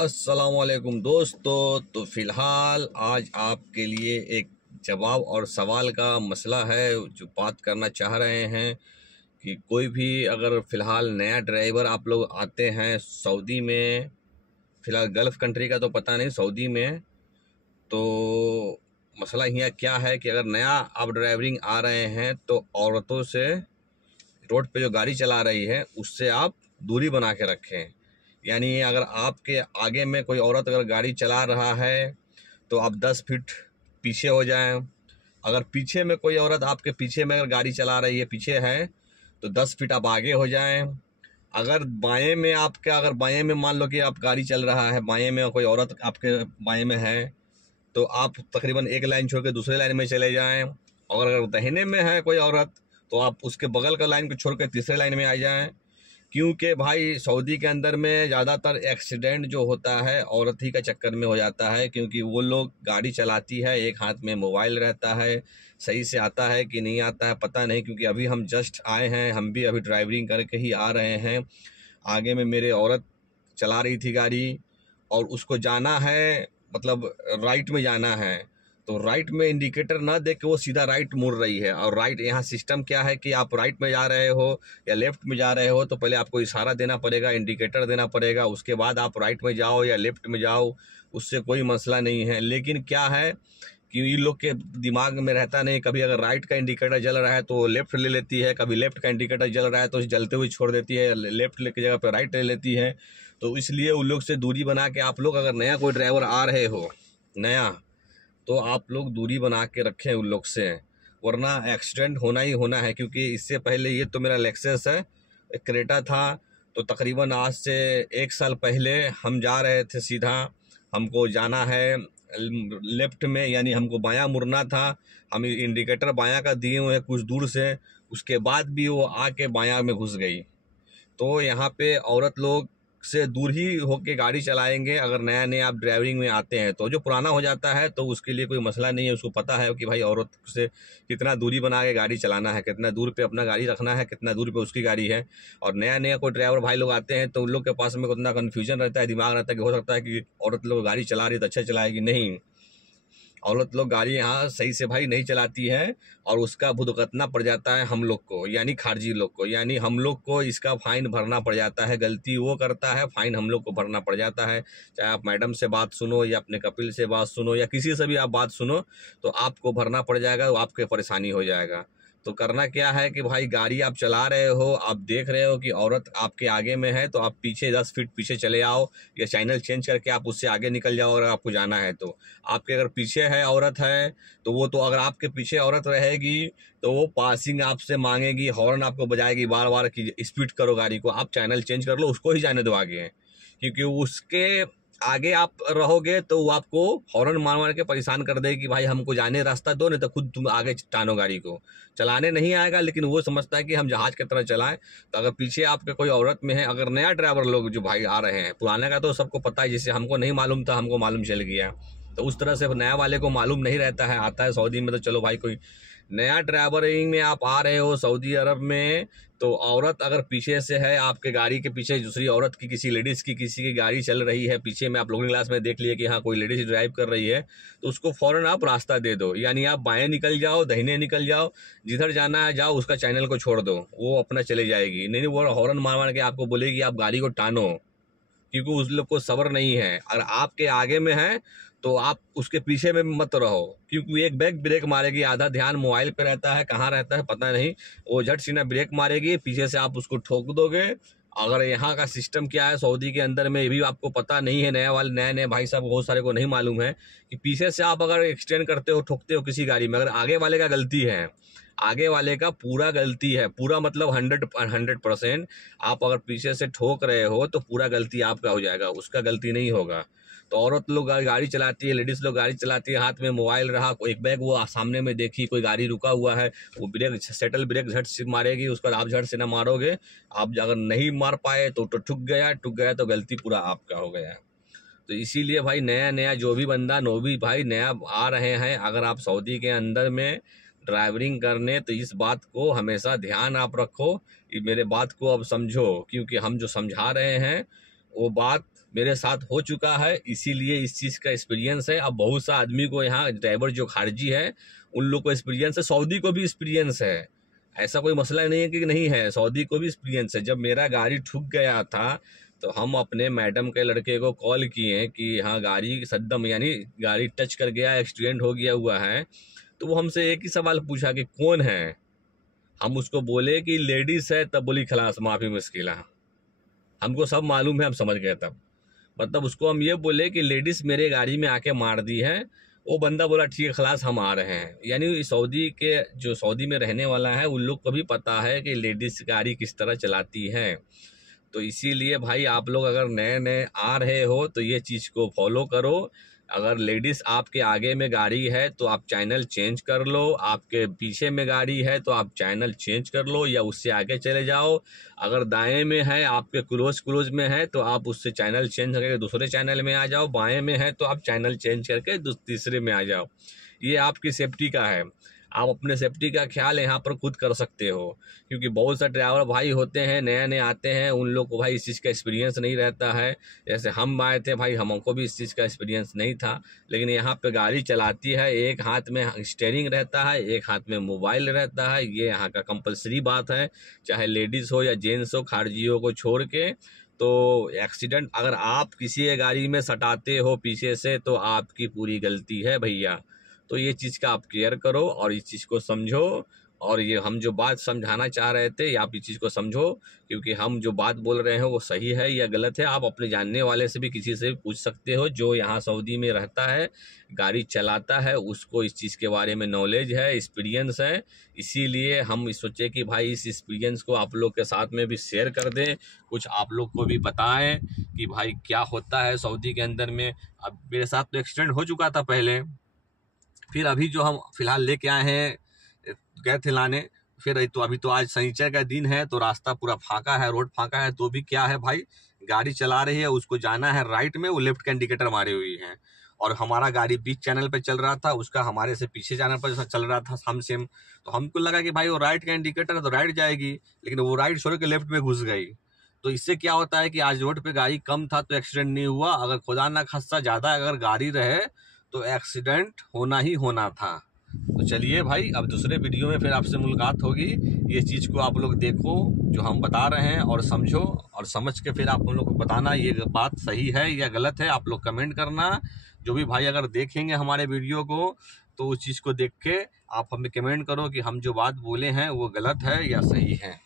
अस्सलामुअलैकुम दोस्तों। तो फ़िलहाल आज आपके लिए एक जवाब और सवाल का मसला है जो बात करना चाह रहे हैं कि कोई भी अगर फ़िलहाल नया ड्राइवर आप लोग आते हैं सऊदी में, फ़िलहाल गल्फ़ कंट्री का तो पता नहीं, सऊदी में तो मसला यहाँ क्या है कि अगर नया आप ड्राइवरिंग आ रहे हैं तो औरतों से रोड पे जो गाड़ी चला रही है उससे आप दूरी बना के रखें। यानी अगर आपके आगे में कोई औरत अगर गाड़ी चला रहा है तो आप 10 फीट पीछे हो जाएं। अगर पीछे में कोई औरत आपके पीछे में अगर गाड़ी चला रही है, पीछे है, तो 10 फीट आप आगे हो जाएं। अगर बाएं में आपका, अगर बाएं में मान लो कि आप गाड़ी चल रहा है, बाएं में कोई औरत आपके बाएं में है तो आप तकरीबन एक लाइन छोड़ के दूसरे लाइन में चले जाएं। और अगर दाहिने में है कोई औरत तो आप उसके बगल का लाइन को छोड़ के तीसरे लाइन में आ जाएं। क्योंकि भाई सऊदी के अंदर में ज़्यादातर एक्सीडेंट जो होता है औरत ही का चक्कर में हो जाता है, क्योंकि वो लोग गाड़ी चलाती है, एक हाथ में मोबाइल रहता है, सही से आता है कि नहीं आता है पता नहीं। क्योंकि अभी हम जस्ट आए हैं, हम भी अभी ड्राइवरिंग करके ही आ रहे हैं। आगे में मेरे औरत चला रही थी गाड़ी और उसको जाना है, मतलब राइट में जाना है, तो राइट में इंडिकेटर ना देख के वो सीधा राइट मुड़ रही है। और राइट यहाँ सिस्टम क्या है कि आप राइट में जा रहे हो या लेफ्ट में जा रहे हो तो पहले आपको इशारा देना पड़ेगा, इंडिकेटर देना पड़ेगा, उसके बाद आप राइट में जाओ या लेफ्ट में जाओ, उससे कोई मसला नहीं है। लेकिन क्या है कि इन लोग के दिमाग में रहता नहीं, कभी अगर राइट का इंडिकेटर जल रहा है तो लेफ्ट ले लेती है, कभी लेफ्ट का इंडिकेटर जल रहा है तो जलते हुए छोड़ देती है, लेफ्ट की जगह पर राइट ले लेती है। तो इसलिए उन लोग से दूरी बना के आप लोग, अगर नया कोई ड्राइवर आ रहे हो नया, तो आप लोग दूरी बना के रखें उन लोग से, वरना एक्सीडेंट होना ही होना है। क्योंकि इससे पहले, ये तो मेरा लेक्सस है, एक क्रेटा था, तो तकरीबन आज से 1 साल पहले हम जा रहे थे सीधा, हमको जाना है लेफ्ट में, यानी हमको बायां मुड़ना था। हम इंडिकेटर बायां का दिए हुए हैं कुछ दूर से, उसके बाद भी वो आके बायां में घुस गई। तो यहाँ पे औरत लोग से दूर ही होके गाड़ी चलाएंगे अगर नया नया आप ड्राइविंग में आते हैं। तो जो पुराना हो जाता है तो उसके लिए कोई मसला नहीं है, उसको पता है कि भाई औरत से कितना दूरी बना के गाड़ी चलाना है, कितना दूर पे अपना गाड़ी रखना है, कितना दूर पे उसकी गाड़ी है। और नया नया कोई ड्राइवर भाई लोग आते हैं तो उन लोग के पास में उतना कन्फ्यूजन रहता है, दिमाग रहता है कि हो सकता है कि औरत लोग गाड़ी चला रही है तो अच्छा चलाएगी। नहीं, औरत लोग गाड़ी यहाँ सही से भाई नहीं चलाती है और उसका भुगतना पड़ जाता है हम लोग को, यानी खारजी लोग को, यानी हम लोग को इसका फाइन भरना पड़ जाता है। गलती वो करता है, फाइन हम लोग को भरना पड़ जाता है। चाहे आप मैडम से बात सुनो या अपने कपिल से बात सुनो या किसी से भी आप बात सुनो तो आपको भरना पड़ जाएगा, तो आपके परेशानी हो जाएगा। तो करना क्या है कि भाई गाड़ी आप चला रहे हो, आप देख रहे हो कि औरत आपके आगे में है तो आप पीछे 10 फीट पीछे चले आओ या चैनल चेंज करके आप उससे आगे निकल जाओ अगर आपको जाना है तो। आपके अगर पीछे है औरत है तो वो, तो अगर आपके पीछे औरत रहेगी तो वो पासिंग आपसे मांगेगी, हॉर्न आपको बजाएगी बार बार कि स्पीड करो गाड़ी को, आप चैनल चेंज कर लो, उसको ही जाने दो आगे। क्योंकि उसके आगे आप रहोगे तो वो आपको हॉर्न मार मार के परेशान कर देगी कि भाई हमको जाने रास्ता दो, नहीं तो खुद तुम आगे टानो गाड़ी को। चलाने नहीं आएगा लेकिन वो समझता है कि हम जहाज की तरह चलाएं। तो अगर पीछे आपके कोई औरत में है, अगर नया ड्राइवर लोग जो भाई आ रहे हैं, पुराने का तो सबको पता है, जैसे हमको नहीं मालूम था हमको मालूम चल गया, तो उस तरह से नया वाले को मालूम नहीं रहता है, आता है सऊदी में तो चलो भाई कोई नया ड्राइवरिंग में आप आ रहे हो सऊदी अरब में, तो औरत अगर पीछे से है, आपके गाड़ी के पीछे दूसरी औरत की, किसी लेडीज़ की, किसी की गाड़ी चल रही है पीछे में, आप लूकिंग ग्लास में देख लिए कि हाँ कोई लेडीज़ ड्राइव कर रही है, तो उसको फ़ौरन आप रास्ता दे दो। यानी आप बाएं निकल जाओ, दाहिने निकल जाओ, जिधर जाना है जाओ, उसका चैनल को छोड़ दो, वो अपना चले जाएगी। नहीं वो हॉर्न मार मार के आपको बोलेगी आप गाड़ी को टानो, क्योंकि उस लोग को सब्र नहीं है। अगर आपके आगे में है तो आप उसके पीछे में मत रहो, क्योंकि एक बैग ब्रेक मारेगी, आधा ध्यान मोबाइल पे रहता है, कहाँ रहता है पता नहीं, वो झट सीना ब्रेक मारेगी, पीछे से आप उसको ठोक दोगे। अगर यहाँ का सिस्टम क्या है सऊदी के अंदर में, ये भी आपको पता नहीं है, नए नए भाई साहब बहुत सारे को नहीं मालूम है कि पीछे से आप अगर एक्सटेंड करते हो, ठोकते हो किसी गाड़ी में, अगर आगे वाले का गलती है, आगे वाले का पूरा गलती है, पूरा मतलब 100%, आप अगर पीछे से ठोक रहे हो तो पूरा गलती आपका हो जाएगा, उसका गलती नहीं होगा। तो औरत लोग गाड़ी चलाती है, लेडीज़ लोग गाड़ी चलाती है, हाथ में मोबाइल रहा, एक बैग वो सामने में देखी कोई गाड़ी रुका हुआ है, वो ब्रेक सेटल ब्रेक झट से मारेगी, उस पर आप झट से ना मारोगे, आप अगर नहीं मार पाए तो ठुक गया तो गलती पूरा आपका हो गया। तो इसीलिए भाई नया नया जो भी बंदा, नो भी भाई नया आ रहे हैं, अगर आप सऊदी के अंदर में ड्राइवरिंग करने, तो इस बात को हमेशा ध्यान आप रखो, मेरे बात को अब समझो, क्योंकि हम जो समझा रहे हैं वो बात मेरे साथ हो चुका है, इसीलिए इस चीज़ का एक्सपीरियंस है। अब बहुत सा आदमी को यहाँ ड्राइवर जो खारजी है उन लोग को एक्सपीरियंस है, सऊदी को भी एक्सपीरियंस है, ऐसा कोई मसला नहीं है कि नहीं है, सऊदी को भी एक्सपीरियंस है। जब मेरा गाड़ी ठुक गया था तो हम अपने मैडम के लड़के को कॉल किए कि हाँ गाड़ी सद्दम यानी गाड़ी टच कर गया, एक्सीडेंट हो गया हुआ है। तो वो हमसे एक ही सवाल पूछा कि कौन है। हम उसको बोले कि लेडीज़ है, तब बोली खलास माफ़ी मुश्किल है। हमको सब मालूम है, हम समझ गए तब। मतलब उसको हम ये बोले कि लेडीज़ मेरे गाड़ी में आके मार दी है। वो बंदा बोला ठीक है खलास हम आ रहे हैं। यानी सऊदी के जो सऊदी में रहने वाला है उन लोग को भी पता है कि लेडीज़ गाड़ी किस तरह चलाती है। तो इसीलिए भाई आप लोग अगर नए नए आ रहे हो तो ये चीज़ को फॉलो करो। अगर लेडीज़ आपके आगे में गाड़ी है तो आप चैनल चेंज कर लो, आपके पीछे में गाड़ी है तो आप चैनल चेंज कर लो या उससे आगे चले जाओ। अगर दाएं में है, आपके क्लोज में है तो आप उससे चैनल चेंज करके दूसरे चैनल में आ जाओ। बाएं में है तो आप चैनल चेंज करके तीसरे में आ जाओ। ये आपकी सेफ्टी का है। आप अपने सेफ्टी का ख्याल यहाँ पर खुद कर सकते हो, क्योंकि बहुत से ड्राइवर भाई होते हैं नए नए आते हैं, उन लोग को भाई इस चीज़ का एक्सपीरियंस नहीं रहता है। जैसे हम आए थे भाई, हमको भी इस चीज़ का एक्सपीरियंस नहीं था। लेकिन यहाँ पे गाड़ी चलाती है, एक हाथ में स्टीयरिंग रहता है, एक हाथ में मोबाइल रहता है। ये यहाँ का कंपलसरी बात है, चाहे लेडीज़ हो या जेंट्स हो, खारजियों को छोड़ के। तो एक्सीडेंट अगर आप किसी गाड़ी में सटाते हो पीछे से तो आपकी पूरी गलती है भैया। तो ये चीज़ का आप केयर करो और इस चीज़ को समझो। और ये हम जो बात समझाना चाह रहे थे आप इस चीज़ को समझो, क्योंकि हम जो बात बोल रहे हैं वो सही है या गलत है। आप अपने जानने वाले से भी किसी से भी पूछ सकते हो जो यहाँ सऊदी में रहता है, गाड़ी चलाता है, उसको इस चीज़ के बारे में नॉलेज है, एक्सपीरियंस है। इसीलिए हम सोचे कि भाई इस एक्सपीरियंस को आप लोग के साथ में भी शेयर कर दें, कुछ आप लोग को भी बताएं कि भाई क्या होता है सऊदी के अंदर में। अब मेरे साथ तो एक्सीडेंट हो चुका था पहले, फिर अभी जो हम फिलहाल लेके आए हैं, गए थे लाने, फिर तो अभी तो आज शनिचर का दिन है तो रास्ता पूरा फाका है, रोड फाका है। तो भी क्या है भाई, गाड़ी चला रही है, उसको जाना है राइट में, वो लेफ्ट का इंडिकेटर मारे हुई है और हमारा गाड़ी बीच चैनल पे चल रहा था, उसका हमारे से पीछे चैनल पर चल रहा था हम सेम। तो हमको लगा कि भाई वो राइट का इंडिकेटर है तो राइट जाएगी, लेकिन वो राइट छोड़ के लेफ्ट में घुस गई। तो इससे क्या होता है कि आज रोड पे गाड़ी कम था तो एक्सीडेंट नहीं हुआ। अगर खुदा ना खास्ता ज़्यादा अगर गाड़ी रहे तो एक्सीडेंट होना ही होना था। तो चलिए भाई, अब दूसरे वीडियो में फिर आपसे मुलाकात होगी। ये चीज़ को आप लोग देखो जो हम बता रहे हैं और समझो, और समझ के फिर आप हम लोग को बताना ये बात सही है या गलत है। आप लोग कमेंट करना। जो भी भाई अगर देखेंगे हमारे वीडियो को तो उस चीज़ को देख के आप हमें कमेंट करो कि हम जो बात बोले हैं वो गलत है या सही है।